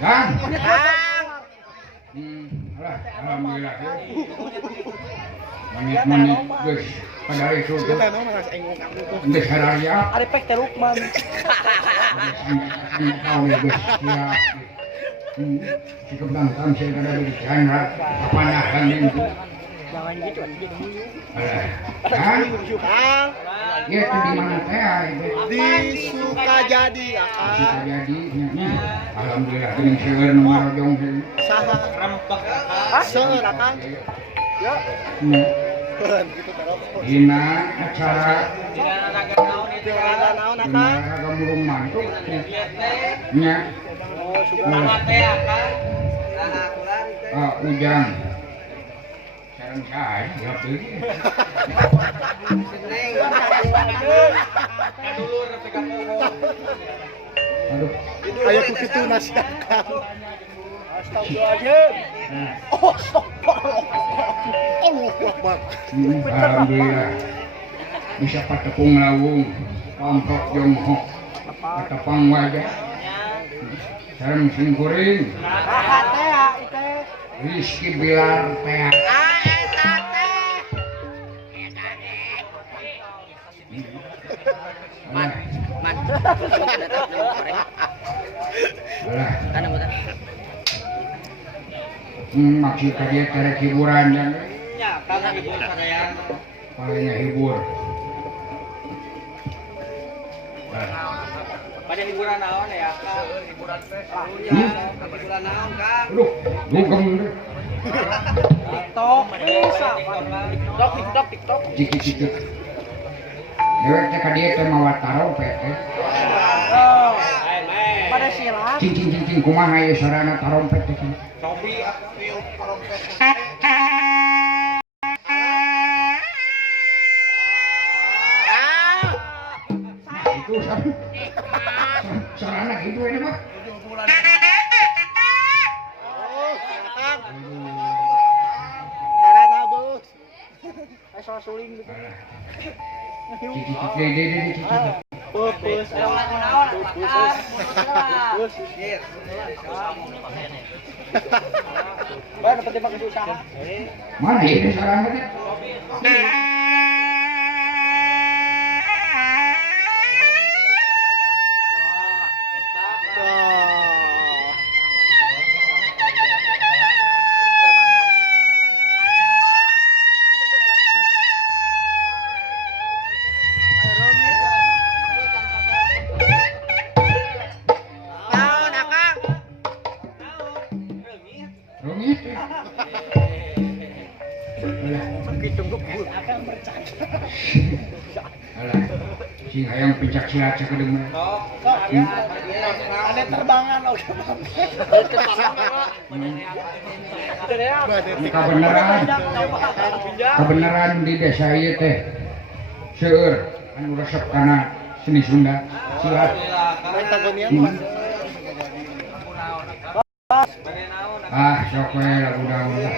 Kang. Alhamdulillah. Manit geus pada itu tuh. Geus haraya. Ari pek teh Lukman. Tahu geus ya. Cukup nonton saya kada di channel apanahan itu. Jangan gitu anjing. Kang. Kang. Ya itu di mana teh? Di Sukajadi, Akang. Sukajadi. Alhamdulillah dengan seueur nu marojong Saha rempek. Seueur, Akang. Ya. Gitu terus. Dina acara naon, Akang? Gamurung mantuk. Nya. Oh, suka teh, Akang. Saha kurang teh? Oh, ujang. Sareng sae, ya deui. Aduh. Ayo ku kitu nasi Akang. Astagfirullahaladzim. Oh, astagfirullah. Allahu Akbar. Alhamdulillah. Bisa patepung lawung, pamprok jongkok, patepang wajah. Sareng singkuring. Saha teh ya, teh? Rizky Bilar teh. Man. Alah. Kana mutan. Maksud dia cara hiburan dan Ya, kana hibur sadayana. palingnya hibur. Pada hiburan naon ya, Kang? Hiburan teh. Hiburan naon, Kang? Aduh, dugem deh. TikTok bisa. TikTok. Ciki-ciki. Dewek teh ka dieu teh mawa tarompet teh. Oh. Pada silat. Cing kumaha ieu sarana tarompet teh. Sobi tiup trompet. Itu sarana gitu ini mah. Oh, Akang. Sarana bos. Ayo soal suling gitu. Ciki-ciki. Pupus. Wah, dapat terima kasih usaha. Mana ini sarana teh? Rumit. Alah, sing hayang pencak silat sakedeung mah. Ada terbangan oke. Kabeneran di desa ieu teh seueur anu resep kana seni Sunda silat. Ah, sok we lagu daun lah.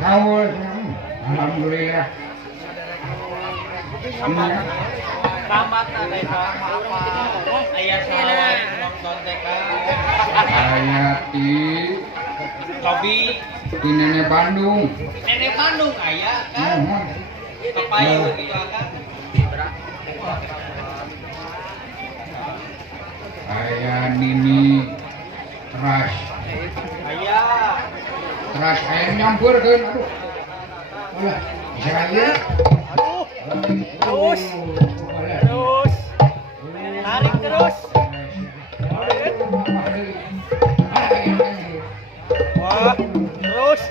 kaul. Alhamdulillah. Selamat ada apa? Ayah saya nonton TK. Saya di Cobi Nenek Bandung. Nenek Bandung ayah kan. Mohon. Kepayu gitu kan. Saya Nini Teras. Ayah. Teras ayam nyampurkeun aduh. Ulah, saya. Terus. Terus. Tarik terus. Wah, terus.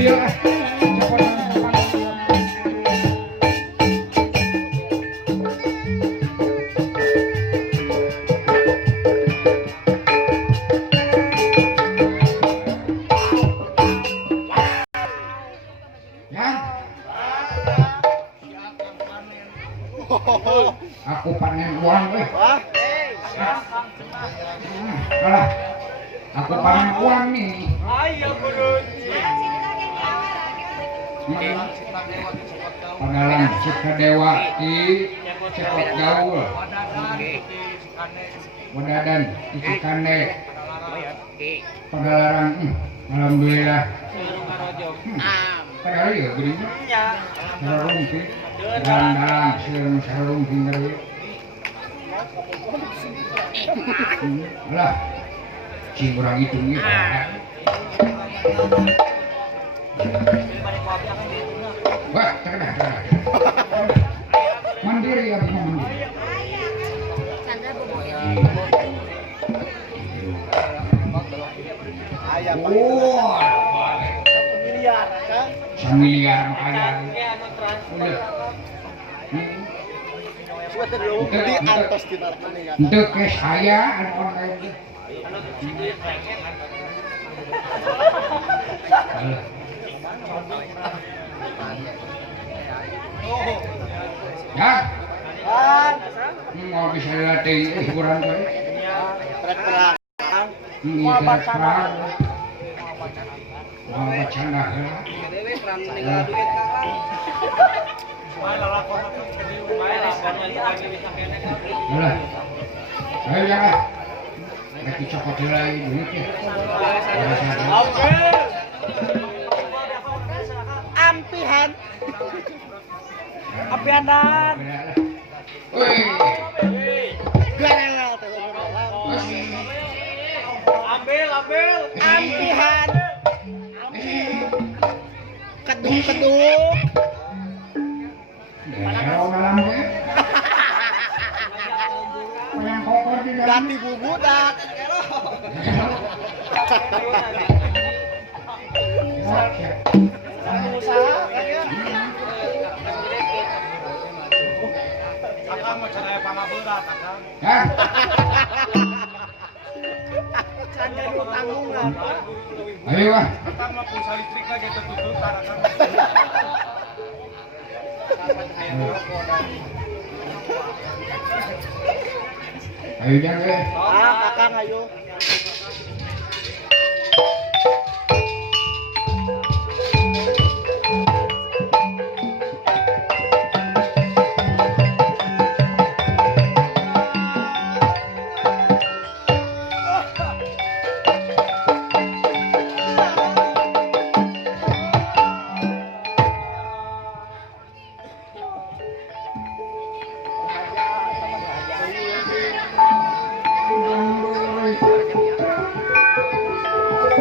Iya. Cepet. Aku panen uang weh. Alah. Aku panen uang nih. Ayo burun. Padalan Cikadewa di Cepot Gaul. Wadadan di Cikande. Padalarang. Alhamdulillah. Padahal ya berinya. Sarung sih. Dalang sarung tinggal. Lah. Si kurang hitungnya. Wah, terkenal. Mandiri ya, mandiri. Wah, Miliar kan? semiliar makanya. Udah. Di atas kita meninggal. Untuk ke saya ada orang kayak gitu. Ya, mau bisa latih hiburan tuh. Terang-terang. Mau bercanda. Mau bercanda. Dewe perang tinggal duit kakak. Udah. Ayo jangan. Lagi cokot lagi duitnya. Ampihan. Ampihanan. Woi. Garel. Ambil. Ampihan. Kedung. Kalau dalam yang kotor di dalam. Ganti bumbu dah. Usaha kaya. Akang mau cara pangaberat akang. Hah? Canda di tanggungan. Ayo wah. Akang mau pulsa listrik lagi tertutup akang. Ayo jangan. Akang ayo.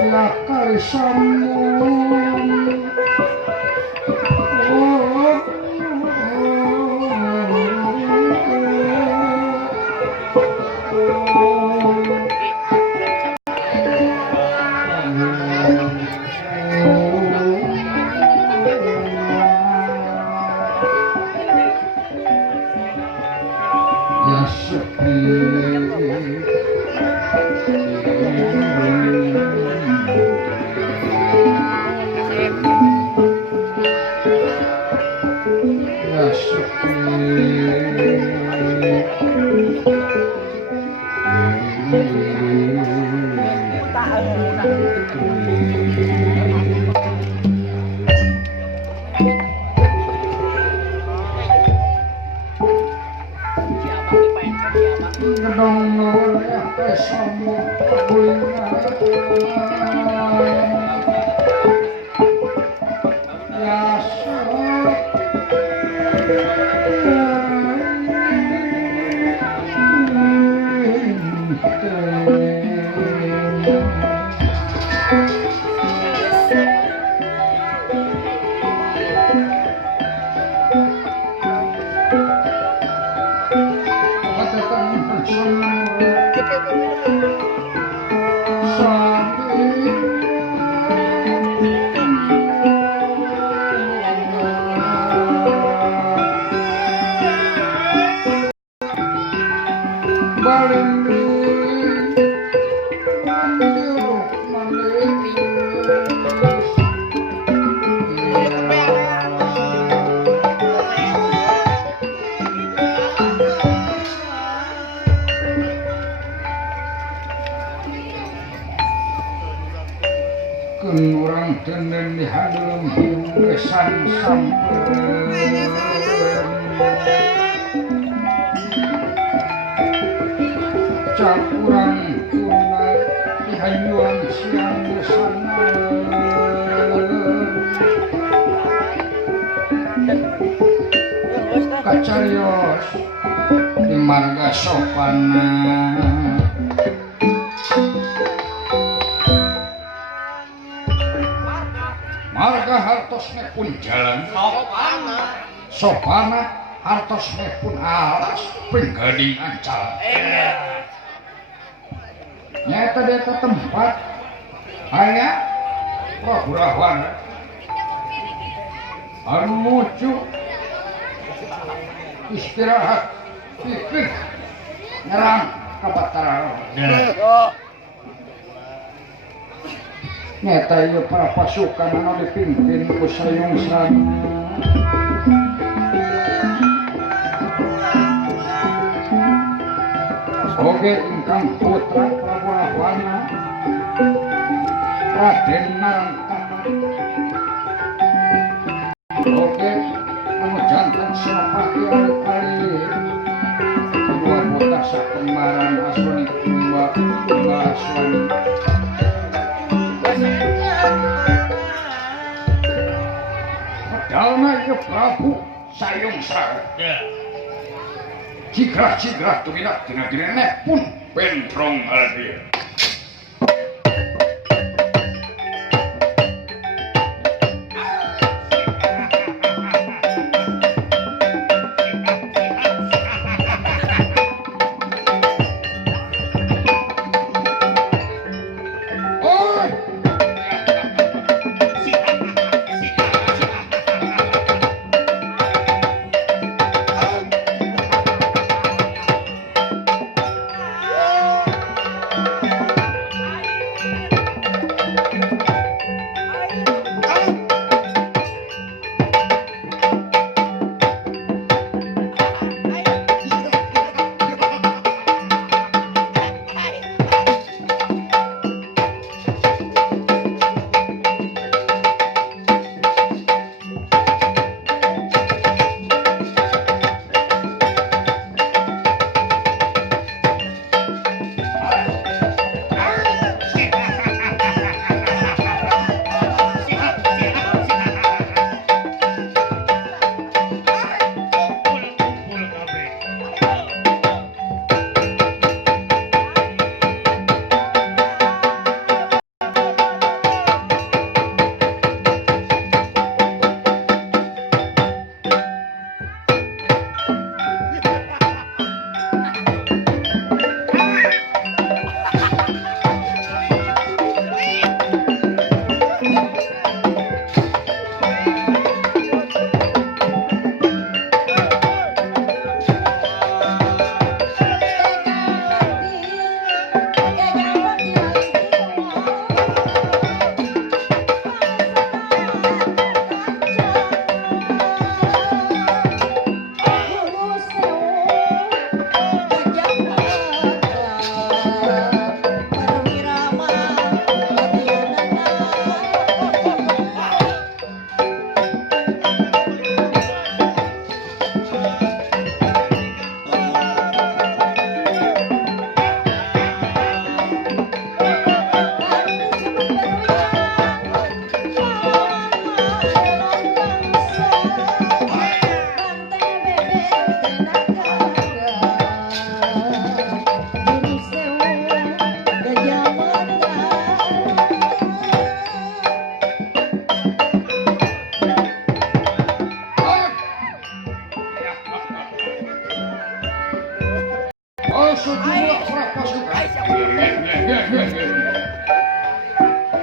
Lakal sambung. Ya sepi. mun urang teuneun dihadeulem hiung kesan sampereun cak urang tuna dihayuan siang sana kacarios di marga sopana marga hartosna pun jalan sopana hartosna pun alas penggading ancal nyata dia ke tempat hanya rahurawan anu mucu istirahat pikir nyerang kabatara nyata ieu para pasukan anu dipimpin ku Sayung Sana oge ingkang putra Prabu Rahwana Raden Narantaka oge anu janten Senopati ali-ali dua buta sakembaran Aswani kedua Aswani padahal ieu Prabu Sayung Sana cigrah-cigrah tumidak tina direneh pun pentrong hadir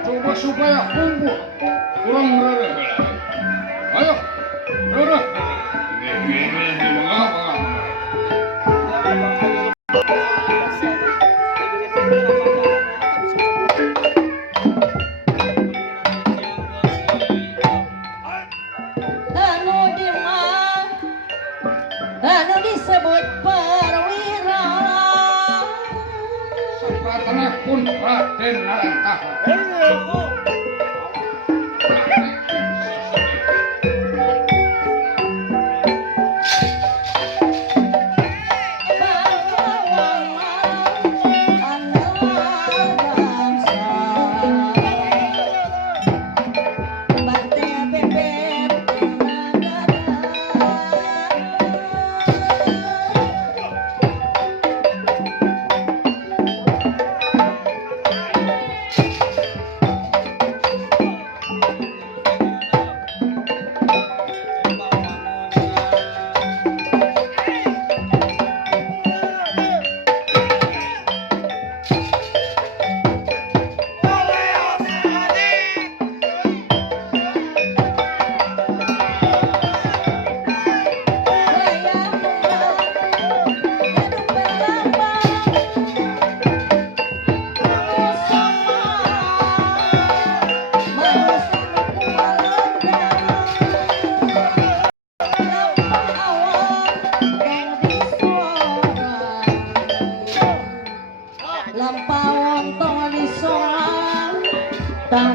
coba supaya kumpul kurang rada ayo rada mengapa anu disebut perwira pun Raden Narantaka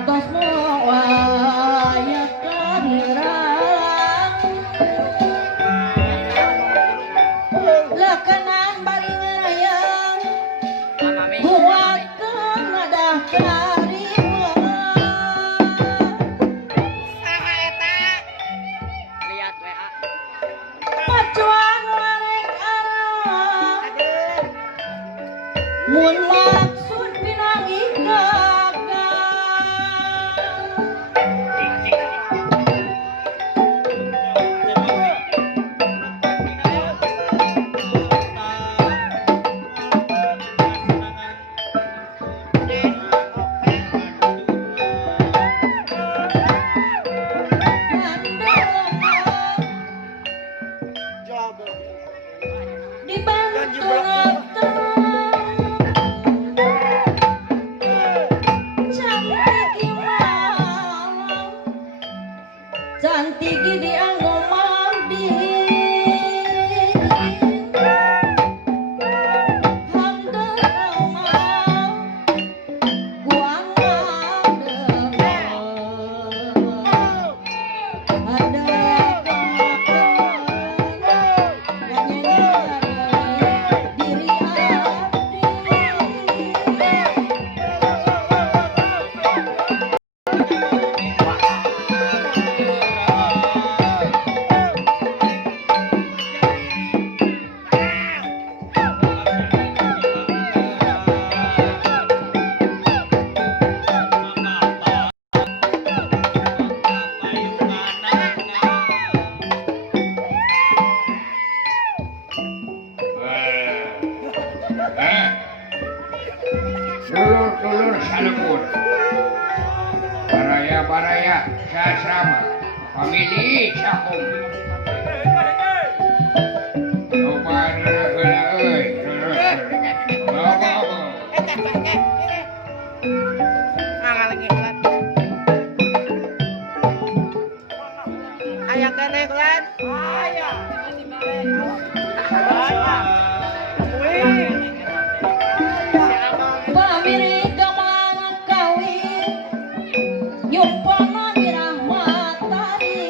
Kantos waya karirang lekenan bari ngarayang buat kenadah karimah Saha eta? Lihat WA. pacuan warek arah mun maksud pinangi gagal dibantu cantik gimana cantik di anggo mandi Dulur-dulur salebur. Baraya-baraya sasama. Famili cakum. Coba heula euy. Bawa. Aya keneh kulan? Aya. pamiri gamang kawin yumpama dirahmatari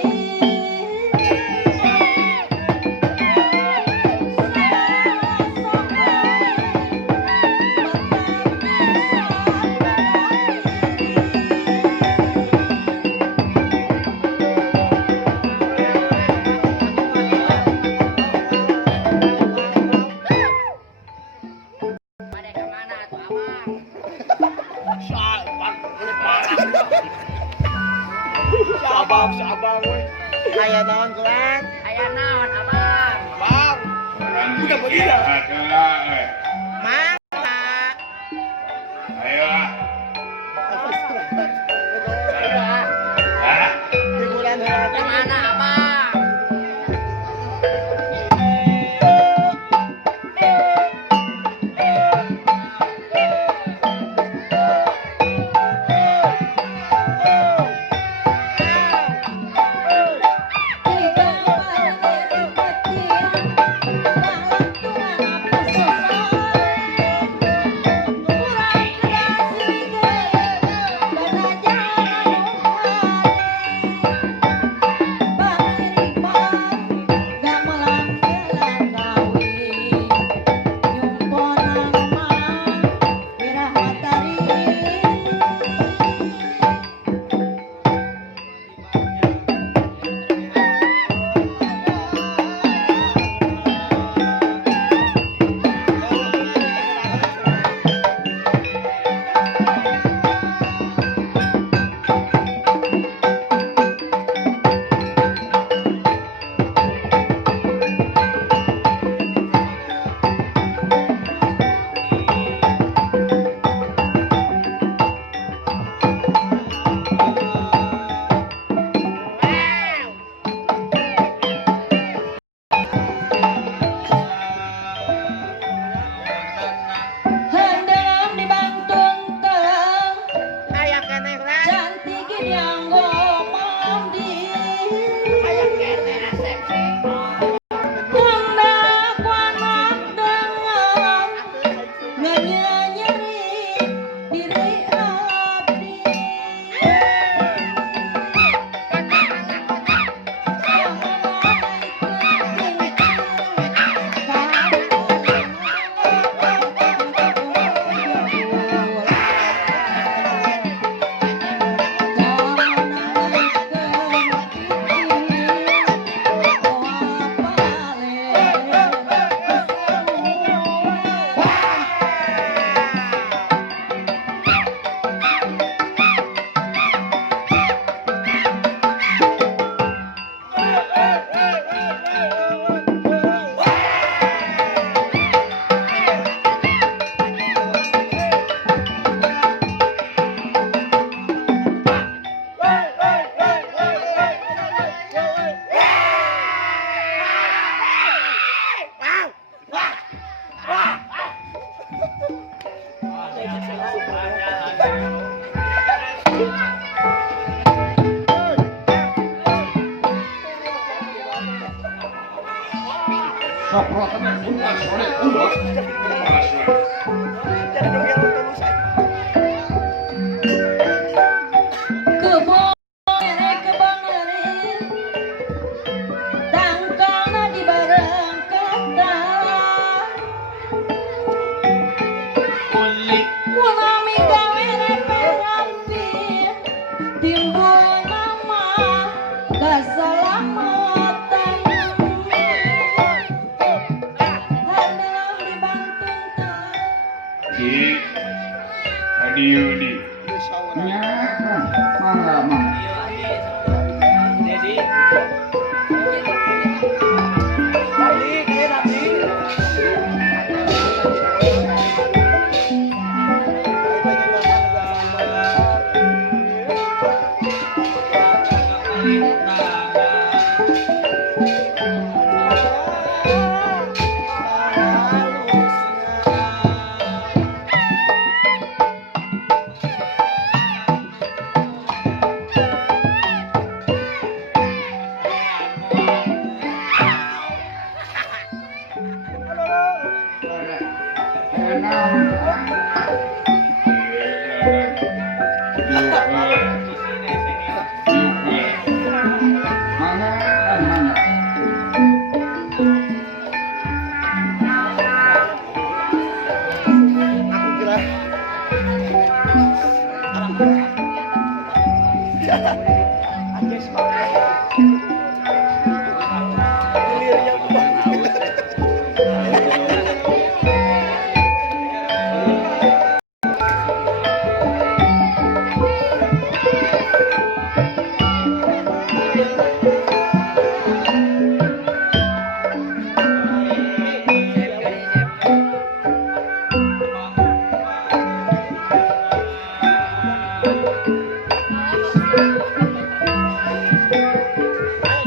Pada kemana tuh abang? Sabang we. Aya naon kulan? Aya naon abang? Bang. Udah begitu. Mang. Ayo. Di bulan kemana abang? kita parane kecil balang tuan apa susah soprotan untas oleh umat Malaswan. Kebon ere tangkalna di bareng kedah kulit kunami gawe reperampi timbul nama keselamatan handalang dibantun telah Di Adiudi Nya, mangga mangga. jadi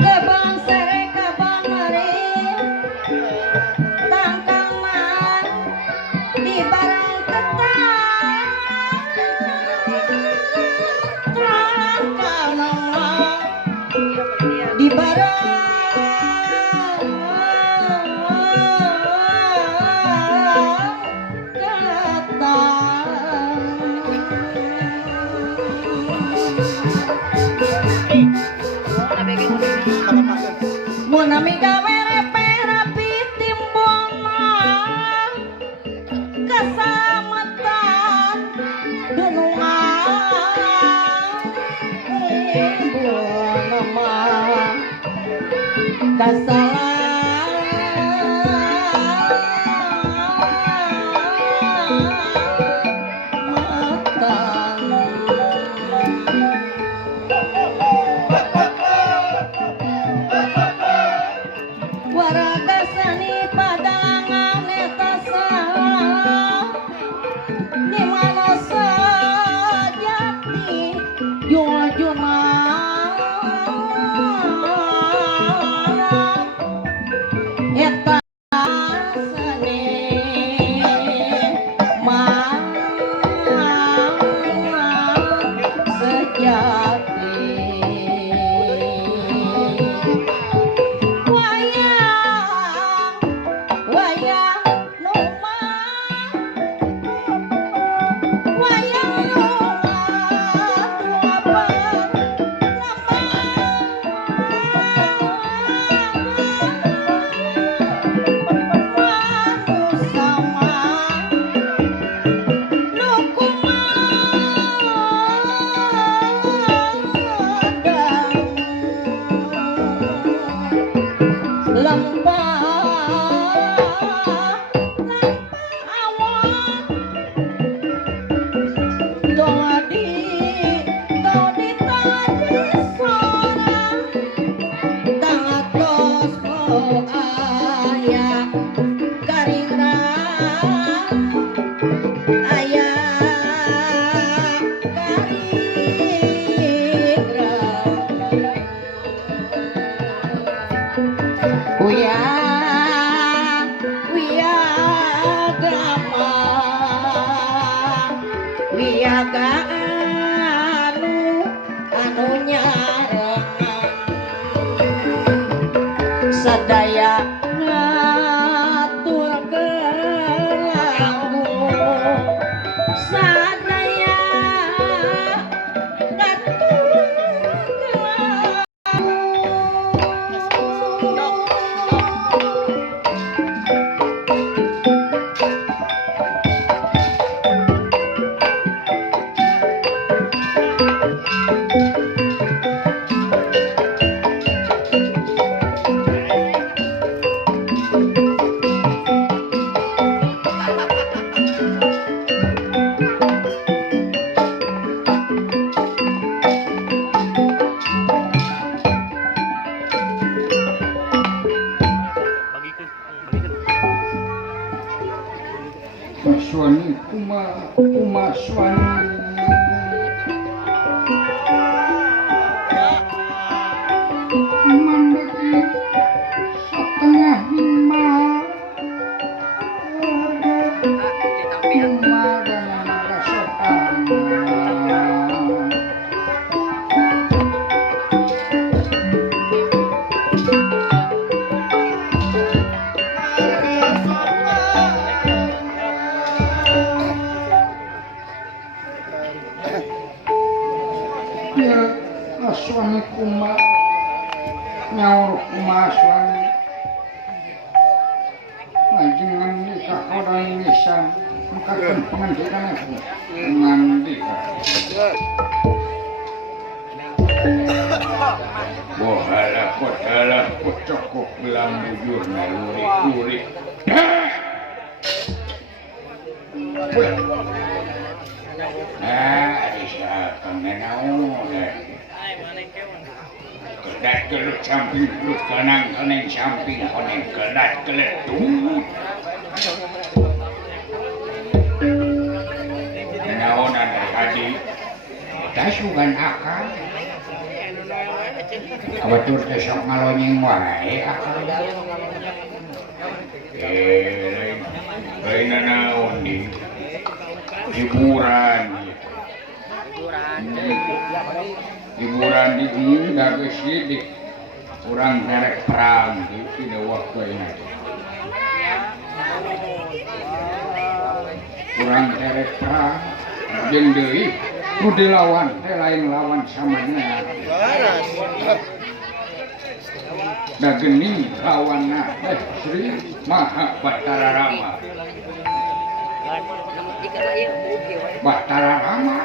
kebon sere kebon meri tangkaman di bareng ketah tangkalna di bareng munami gawe repe rapi timbulna kesamatan dunungan timbulna mah waraga seni padalangan eta salah di mana sejati juma-juma eta seni sejati wiyaga anu nyarengan sadaya kumaswan mandeki setengah lima lima dan rasokan ya aswani kuma nyaur kumaswan ngajengan nikah orang nisan mengkakan pengantikan itu ngandika bohala kodala kocokok gelang bujur naluri-luri bisa kengenau kedat kelut samping kelut kenang keneng samping koneng kedat keletung kenaonan tadi dasugan akal abatur tesok ngalonyeng wae akal lain naon di hiburan di indah sidik kurang derek perang di tidak waktu ini kurang derek perang jeung deui nu dilawan teh lain lawan samana da geuning lawanna teh Sri Maha Batara Rama Batara Rama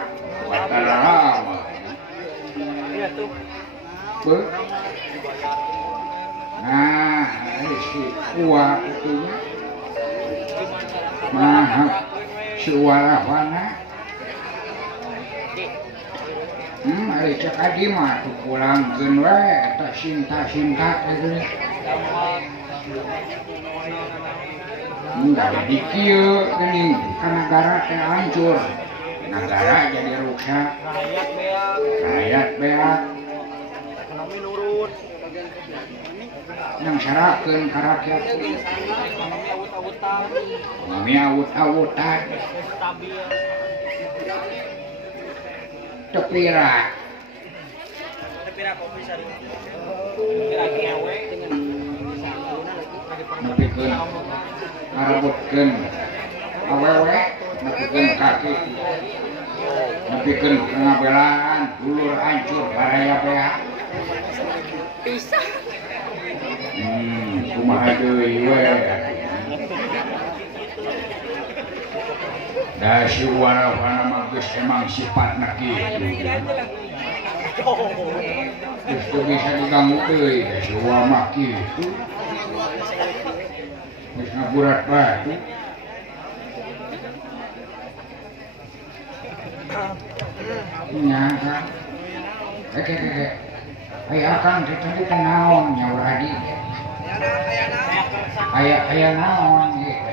nah si kuat itunya Maha Suwarawana hari cek adi mah tuh pulang genwe tak cinta itu enggak di kieu geuning ka negara teh hancur negara jadi rusak rakyat beak ekonomi nurun yang syarakeun ka rakyat ekonomi awut-awutan stabil tepira kopi sari lagi awe nepikeun ngarabutkeun awewe nepikeun kaki nepikeun pengabelaan dulur hancur baraya beak Pisah. Kumaha deui we da si warawana mah geus emang sifatna kitu geus teu bisa diganggu deui da si wa mah kitu geus ngaburat batu nya kan aya akang ditunggu teh naon nya uradi aya naon gitu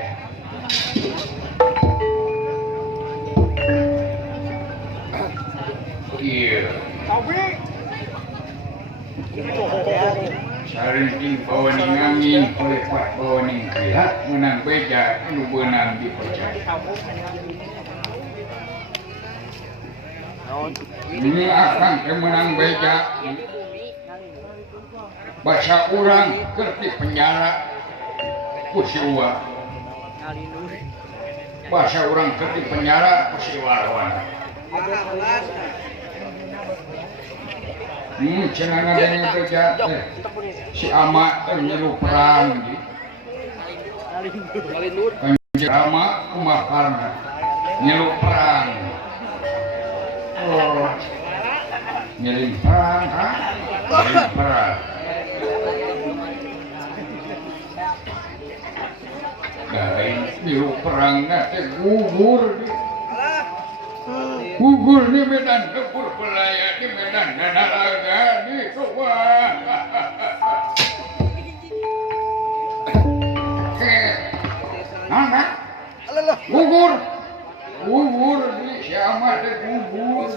iya sarinting bawaning angin pelepat bawaning krihat menang beja anu beunang dipercaya ini akan menang beja bahasa urang keur di penjara ku si Uwa bahasa urang keur di penjara ku si Warawana cenah ngadenge beja teh si Ama teh nyeru perang Kanjeng Rama kumakarna nyeru perang oh nyeling perang kan nyeling perang garing nyeru perangna teh gugur di medan tempur pelaya di medan Nanalaga di Sowa nanda gugur bubur di siapa teh bubur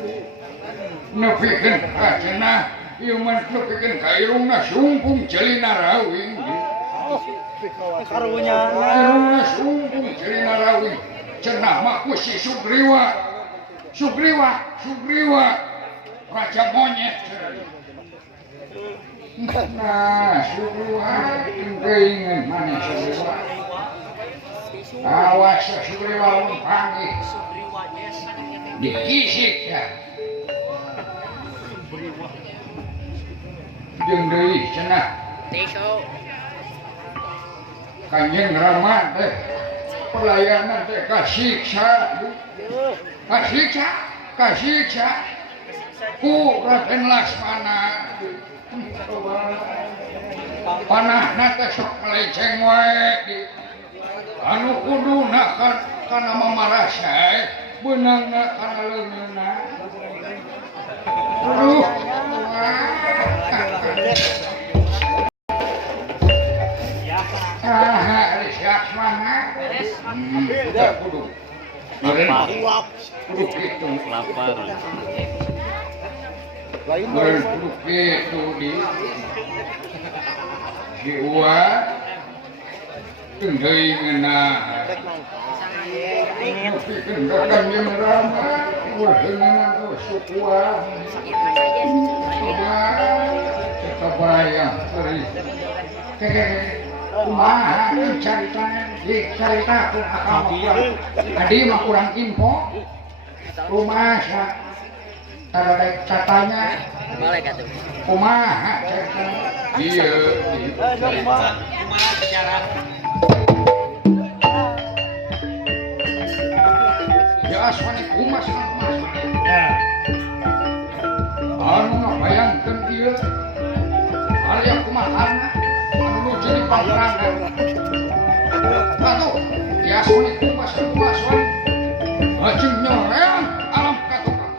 nepikeun ka cenah ieu mah nepikeun ka irungna sumpung celina rawing irungna sumpung celina rawing cenah mah ku si Sugriwa raja monyet nah Sugriwa keinget mana Sugriwa awas Sugriwa lamun panggih dikisik ya jeung deui cenah Kanjeng Rama teh pelayanan teh kasiksa ku Raden Laksmana panahna teh sok meleceng wae anu kuduna kana mamarasa beunangna kana leungeunna aduh Laksmana udah kudu gitu lapar kudu gitu di uwa tengdeui ngeunah pikeun ka Kanjeng Rama urheunana sukua kabayang kumaha carita ku akal tadi mah kurang info kumaha katanya kumaha iya kumaha bicara ya asmane kumas anu ngabayangkeun ieu aya kumahana anu nuju di pangrangan atuh ya asmane kumas ajeng nyoreang alam katukang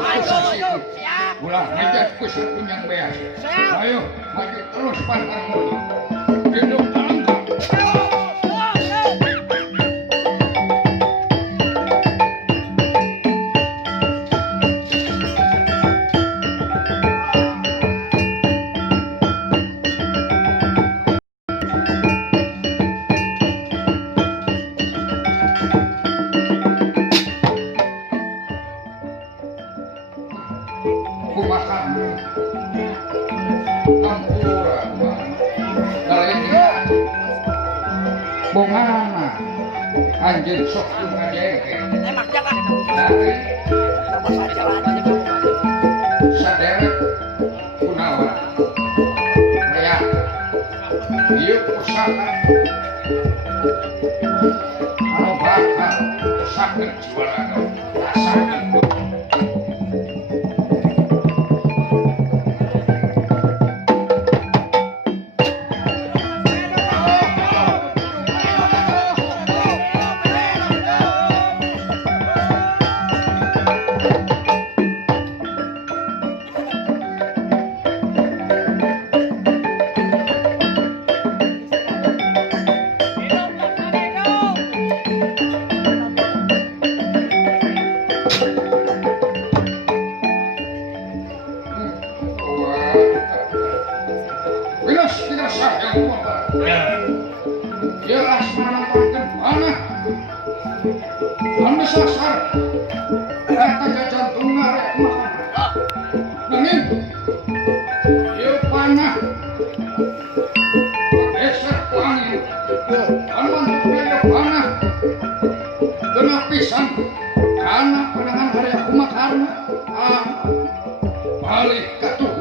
kesasiku. Ulah ngejat kusat punyang beas. Ayo, maju terus pantangmu. Hidup alangkah. Kumakan ampura kalinya bongana anjir sok ngajeke Emak jangan. dari Sama saja lah. saderet kunawa rea ieu pusaka anu bakal sakit jualan rasakeun Wilas tidak sah yang kuat. Ya asmana panten mana? Anda sasar. Kata jantung ngarek makan. Nangin. Ya panah. Eser wangi. Anu antuknya ya panah. Kena pisan. Karena pandangan hari aku makarna. Balik katuh.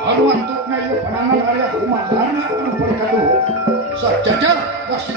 Anu antuknya ya pandangan hari aku makarna. Anu balik katuh. Sajajar. Wasik